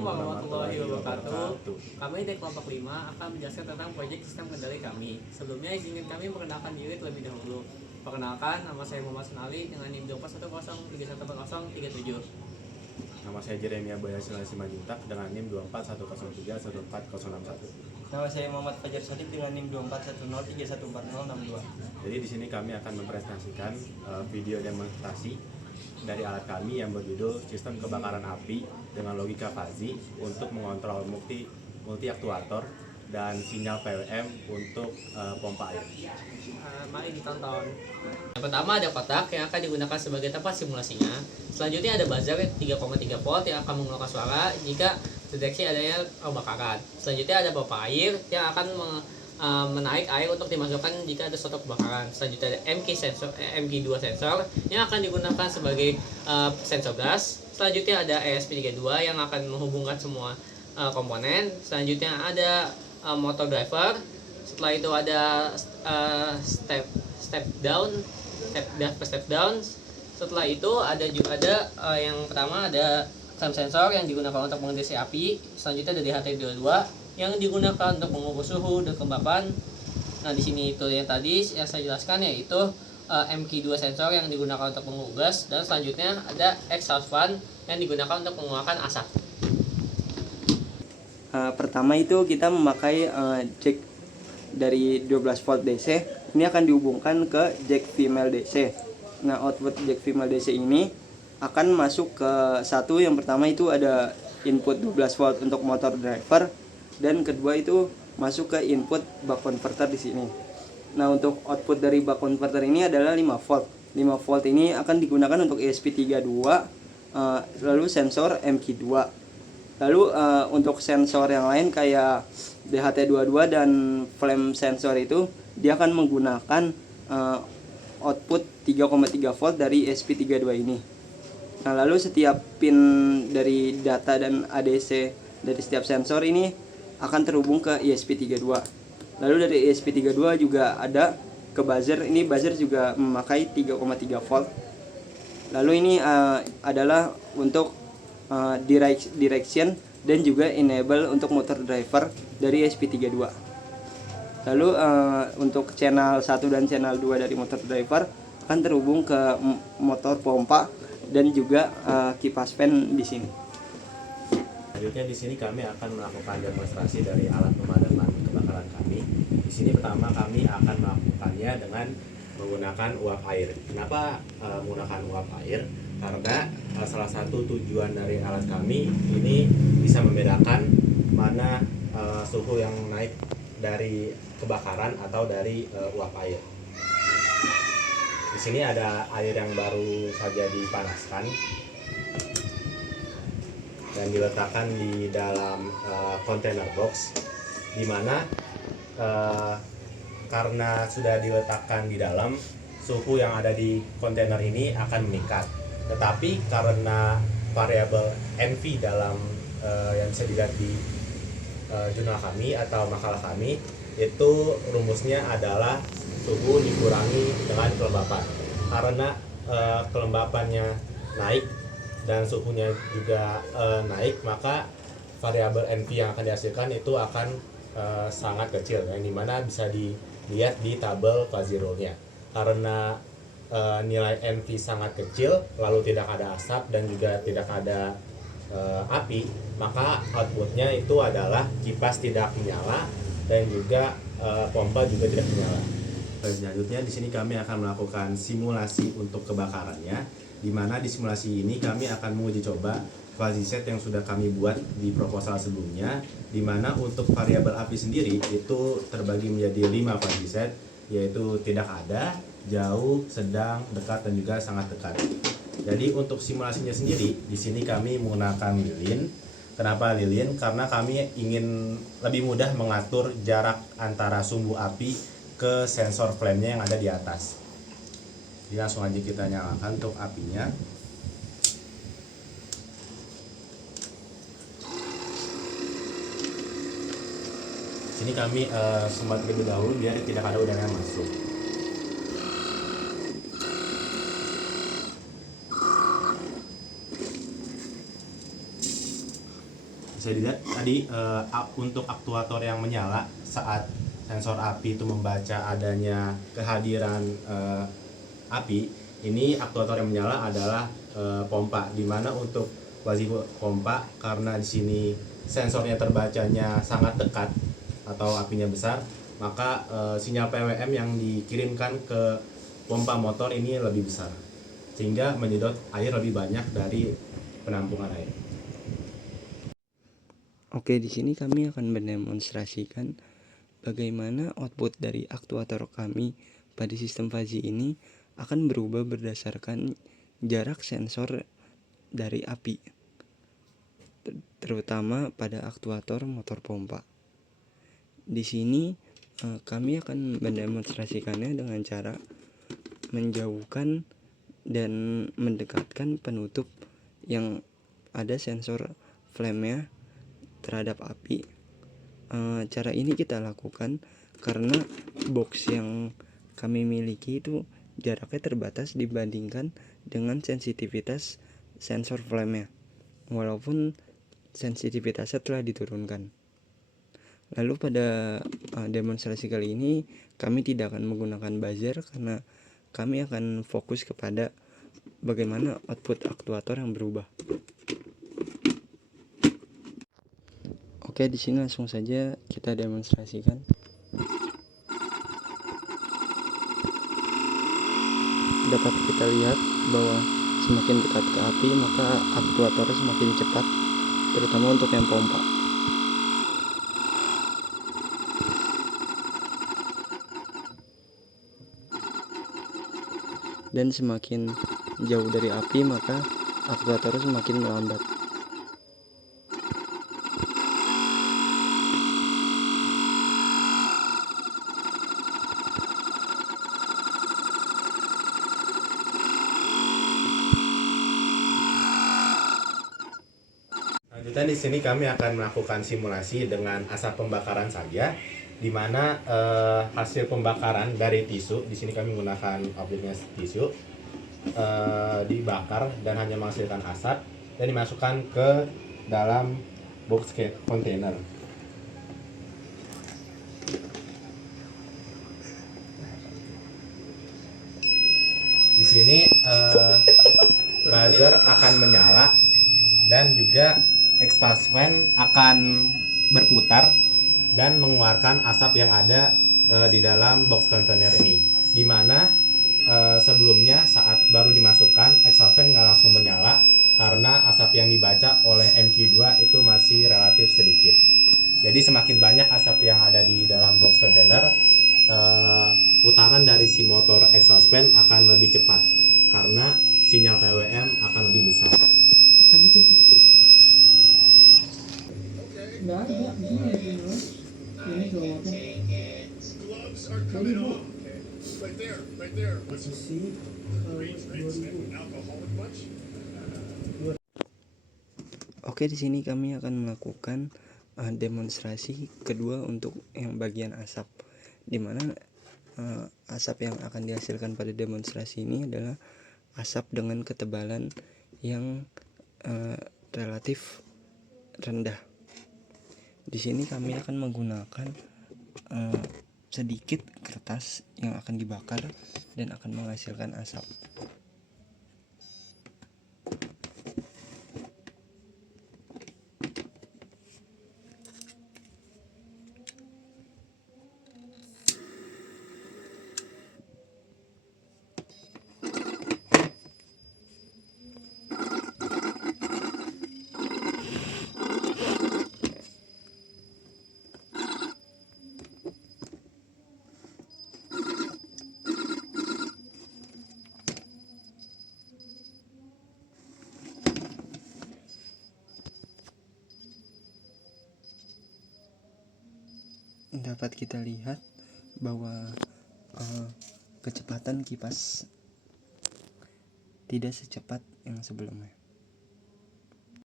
warahmatullahi wabarakatuh. Kami dari kelompok 5 akan menjelaskan tentang proyek sistem kendali kami. Sebelumnya izinkan kami memperkenalkan diri terlebih dahulu. Perkenalkan, nama saya Muhammad Sunali dengan NIM 241031137. Nama saya Jeremia Boyasila Simanjuntak dengan NIM 24103140061. Nama saya Muhammad Fajar Sodik dengan NIM 2410314062. Jadi di sini kami akan mempresentasikan video demonstrasi dari alat kami yang berjudul Sistem Kebakaran Api dengan Logika Fuzzy untuk mengontrol multi aktuator dan sinyal PWM untuk pompa air. Mari ditonton. Yang pertama ada kotak yang akan digunakan sebagai tempat simulasinya. Selanjutnya ada buzzer 3,3 volt yang akan mengeluarkan suara jika deteksi adanya kebakaran. Selanjutnya ada pompa air yang akan menaik air untuk dimasukkan jika ada suatu kebakaran. Selanjutnya ada MK2 sensor yang akan digunakan sebagai sensor gas. Selanjutnya ada ESP32 yang akan menghubungkan semua komponen. Selanjutnya ada motor driver. Setelah itu ada step down. Setelah itu ada yang pertama ada clamp sensor yang digunakan untuk mendeteksi api. Selanjutnya ada DHT22 yang digunakan untuk mengukur suhu dan kelembapan. Nah, di sini itu yang tadi yang saya jelaskan, yaitu MK2 sensor yang digunakan untuk mengukur gas, dan selanjutnya ada exhaust fan yang digunakan untuk mengeluarkan asap. Pertama itu kita memakai jack dari 12 volt DC. Ini akan dihubungkan ke jack female DC. Nah, output jack female DC ini akan masuk ke satu. Yang pertama itu ada input 12 volt untuk motor driver, dan kedua itu masuk ke input buck converter di sini. Nah, untuk output dari buck converter ini adalah 5 volt. 5 volt ini akan digunakan untuk ESP32, lalu sensor MK2. Lalu untuk sensor yang lain kayak DHT22 dan flame sensor itu dia akan menggunakan output 3,3 volt dari ESP32 ini. Nah, lalu setiap pin dari data dan ADC dari setiap sensor ini akan terhubung ke ESP32. Lalu dari ESP32 juga ada ke buzzer. Ini buzzer juga memakai 3,3 volt. Lalu ini adalah untuk direction dan juga enable untuk motor driver dari ESP32. Lalu untuk channel 1 dan channel 2 dari motor driver akan terhubung ke motor pompa dan juga kipas fan di sini. Selanjutnya di sini kami akan melakukan demonstrasi dari alat pemadaman kebakaran kami. Di sini pertama kami akan melakukannya dengan menggunakan uap air. Kenapa menggunakan uap air? Karena salah satu tujuan dari alat kami ini bisa membedakan mana suhu yang naik dari kebakaran atau dari uap air. Di sini ada air yang baru saja dipanaskan dan diletakkan di dalam kontainer box, di mana karena sudah diletakkan di dalam, suhu yang ada di kontainer ini akan meningkat. Tetapi karena variabel NV dalam yang bisa dilihat di jurnal kami atau makalah kami, itu rumusnya adalah suhu dikurangi dengan kelembapan. Karena kelembapannya naik dan suhunya juga naik, maka variabel NV yang akan dihasilkan itu akan sangat kecil, yang dimana bisa dilihat di tabel fuzzy rule-nya. Karena nilai NV sangat kecil, lalu tidak ada asap dan juga tidak ada api, maka outputnya itu adalah kipas tidak menyala dan juga pompa juga tidak menyala. Selanjutnya di sini kami akan melakukan simulasi untuk kebakarannya, di mana di simulasi ini kami akan menguji coba fuzzy set yang sudah kami buat di proposal sebelumnya, di mana untuk variabel api sendiri itu terbagi menjadi 5 fuzzy set, yaitu tidak ada, jauh, sedang, dekat, dan juga sangat dekat. Jadi untuk simulasinya sendiri di sini kami menggunakan lilin. Kenapa lilin? Karena kami ingin lebih mudah mengatur jarak antara sumbu api ke sensor flame-nya yang ada di atas. Jadi langsung aja kita nyalakan untuk apinya. Sini kami sempat terlebih dahulu biar tidak ada udara yang masuk. Bisa dilihat tadi untuk aktuator yang menyala saat sensor api itu membaca adanya kehadiran api, ini aktuator yang menyala adalah pompa, di mana untuk wajib pompa karena di sini sensornya terbacanya sangat dekat atau apinya besar, maka sinyal PWM yang dikirimkan ke pompa motor ini lebih besar sehingga menyedot air lebih banyak dari penampungan air. Oke, di sini kami akan mendemonstrasikan bagaimana output dari aktuator kami pada sistem fuzzy ini akan berubah berdasarkan jarak sensor dari api, terutama pada aktuator motor pompa. Di sini kami akan mendemonstrasikannya dengan cara menjauhkan dan mendekatkan penutup yang ada sensor flame-nya terhadap api. Cara ini kita lakukan karena box yang kami miliki itu jaraknya terbatas dibandingkan dengan sensitivitas sensor flame-nya, walaupun sensitivitasnya telah diturunkan. Lalu pada demonstrasi kali ini kami tidak akan menggunakan buzzer karena kami akan fokus kepada bagaimana output aktuator yang berubah. Oke, di sini langsung saja kita demonstrasikan. Dapat kita lihat bahwa semakin dekat ke api maka aktuatornya semakin cepat, terutama untuk yang pompa. Dan semakin jauh dari api maka aktuatornya semakin melambat. Selanjutnya di sini kami akan melakukan simulasi dengan asap pembakaran saja, di mana hasil pembakaran dari tisu, di sini kami menggunakan objeknya tisu, dibakar dan hanya menghasilkan asap dan dimasukkan ke dalam box container. Di sini buzzer akan menyala dan juga exhaust fan akan berputar dan mengeluarkan asap yang ada di dalam box container ini, di mana sebelumnya saat baru dimasukkan exhaust fan nggak langsung menyala karena asap yang dibaca oleh MQ2 itu masih relatif sedikit. Jadi semakin banyak asap yang ada di dalam box container, putaran dari si motor exhaust fan akan lebih cepat karena sinyal PWM akan lebih besar. Nggak ada, di sini ada jelas. Ini kalau apa? Jadi bu, posisi 2000. Oke, di sini kami akan melakukan demonstrasi kedua untuk yang bagian asap, di mana asap yang akan dihasilkan pada demonstrasi ini adalah asap dengan ketebalan yang relatif rendah. Di sini kami akan menggunakan sedikit kertas yang akan dibakar dan akan menghasilkan asap. Dapat kita lihat bahwa kecepatan kipas tidak secepat yang sebelumnya.